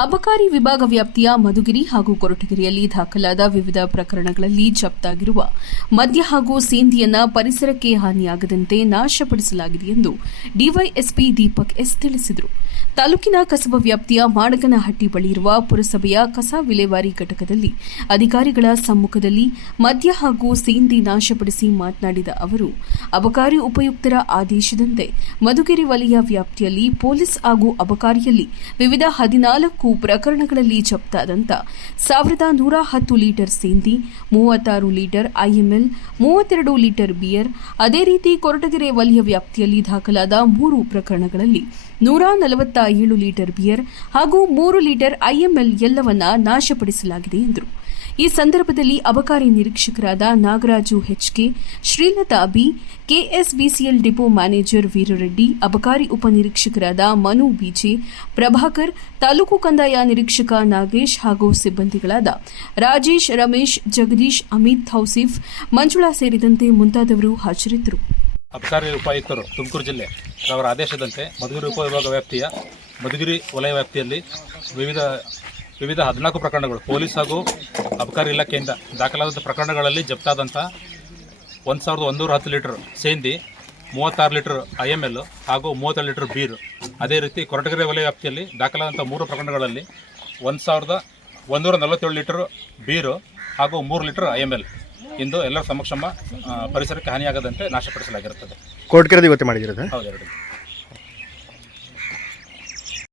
ಅಬಕಾರಿ ವಿಭಾಗ ವ್ಯಾಪ್ತಿಯ ಮಧುಗಿರಿ ಹಾಗೂ ಕೊರಟಗಿರಿಯಲ್ಲಿ ದಾಖಲಾದ ವಿವಿಧ ಪ್ರಕರಣಗಳಲ್ಲಿ ಜಪ್ತಾಗಿರುವ ಮದ್ಯ ಹಾಗೂ ಸೇಂದಿಯನ್ನ ಪರಿಸರಕ್ಕೆ ಹಾನಿಯಾಗದಂತೆ ನಾಶಪಡಿಸಲಾಗಿದೆ ಎಂದು ಡಿವೈಎಸ್ಪಿ ದೀಪಕ್ ಎಸ್ ತಿಳಿಸಿದರು. ತಾಲೂಕಿನ ಕಸಬಾ ವ್ಯಾಪ್ತಿಯ ಮಾಡಗನಹಟ್ಟಿ ಬಳಿ ಇರುವ ಪುರಸಭೆಯ ಕಸ ವಿಲೇವಾರಿ ಘಟಕದಲ್ಲಿ ಅಧಿಕಾರಿಗಳ ಸಮ್ಮುಖದಲ್ಲಿ ಮದ್ಯ ಹಾಗೂ ಸೇಂದಿ ನಾಶಪಡಿಸಿ ಮಾತನಾಡಿದ ಅವರು, ಅಬಕಾರಿ ಉಪಯುಕ್ತರ ಆದೇಶದಂತೆ ಮಧುಗಿರಿ ವಲಯ ವ್ಯಾಪ್ತಿಯಲ್ಲಿ ಪೊಲೀಸ್ ಹಾಗೂ ಅಬಕಾರಿಯಲ್ಲಿ ವಿವಿಧ ಹದಿನಾಲ್ಕು ಪ್ರಕರಣಗಳಲ್ಲಿ ಜಪ್ತಾದಂಥ ಸಾವಿರದ ನೂರ ಹತ್ತು ಲೀಟರ್ ಸೇಂದಿ ಮೂವತ್ತಾರು ಲೀಟರ್ ಐಎಂಎಲ್, ಮೂವತ್ತೆರಡು ಲೀಟರ್ ಬಿಯರ್, ಅದೇ ರೀತಿ ಕೊರಟಗೆರೆ ವಲಯ ವ್ಯಾಪ್ತಿಯಲ್ಲಿ ದಾಖಲಾದ ಮೂರು ಪ್ರಕರಣಗಳಲ್ಲಿ ನೂರ ನಲವತ್ತ ಏಳು ಲೀಟರ್ ಬಿಯರ್ ಹಾಗೂ ಮೂರು ಲೀಟರ್ ಐಎಂಎಲ್ ಎಲ್ಲವನ್ನ ನಾಶಪಡಿಸಲಾಗಿದೆ ಎಂದರು. ಈ ಸಂದರ್ಭದಲ್ಲಿ ಅಬಕಾರಿ ನಿರೀಕ್ಷಕರಾದ Nagaraju HK, Srilatha B, KSBCL depot manager Veerareddy, ಅಬಕಾರಿ ಉಪನಿರೀಕ್ಷಕರಾದ ಮನು ಬಿಜೆ, ಪ್ರಭಾಕರ್, ತಾಲೂಕು ಕಂದಾಯ ನಿರೀಕ್ಷಕ ನಾಗೇಶ್ ಹಾಗೂ ಸಿಬ್ಬಂದಿಗಳಾದ ರಾಜೇಶ್, ರಮೇಶ್, ಜಗದೀಶ್, ಅಮಿತ್ ಥೌಸಿಫ್, ಮಂಜುಳಾ ಸೇರಿದಂತೆ ಮುಂತಾದವರು ಹಾಜರಿದ್ದರು. ಅಬಕಾರಿ ಉಪಾಯುಕ್ತರು ತುಮಕೂರು ಜಿಲ್ಲೆ ಅವರ ಆದೇಶದಂತೆ ಮಧುಗಿರಿ ಉಪವಿಭಾಗ ವ್ಯಾಪ್ತಿಯ ಮಧುಗಿರಿ ವಲಯ ವ್ಯಾಪ್ತಿಯಲ್ಲಿ ವಿವಿಧ ವಿವಿಧ ಹದಿನಾಲ್ಕು ಪ್ರಕರಣಗಳು ಪೊಲೀಸ್ ಹಾಗೂ ಅಬಕಾರಿ ಇಲಾಖೆಯಿಂದ ದಾಖಲಾದ ಪ್ರಕರಣಗಳಲ್ಲಿ ಜಪ್ತಾದಂಥ ಒಂದು ಸಾವಿರದ ಒಂದೂರ ಹತ್ತು ಲೀಟರ್ ಸೇಂದಿ ಮೂವತ್ತಾರು ಲೀಟರ್ ಐ ಎಂ ಎಲ್ ಹಾಗೂ ಮೂವತ್ತೆರಡು ಲೀಟರ್ ಬೀರು. ಅದೇ ರೀತಿ ಕೊರಟಗೆರೆ ವಲಯ ವ್ಯಾಪ್ತಿಯಲ್ಲಿ ದಾಖಲಾದಂಥ ಮೂರು ಪ್ರಕರಣಗಳಲ್ಲಿ ಒಂದು ಸಾವಿರದ ಒಂದೂರ ನಲವತ್ತೇಳು ಲೀಟರ್ ಬೀರು ಹಾಗೂ ಮೂರು ಲೀಟರ್ ಐ ಎಂ ಎಲ್ ಇಂದು ಎಲ್ಲರ ಸಮಕ್ಷಮ ಪರಿಸರಕ್ಕೆ ಹಾನಿಯಾಗದಂತೆ ನಾಶಪಡಿಸಲಾಗಿರುತ್ತದೆ. ಕೊರಟಗೆರೆ ಇವತ್ತು ಮಾಡಿದಿರೋದು ಹೌದೆರಡು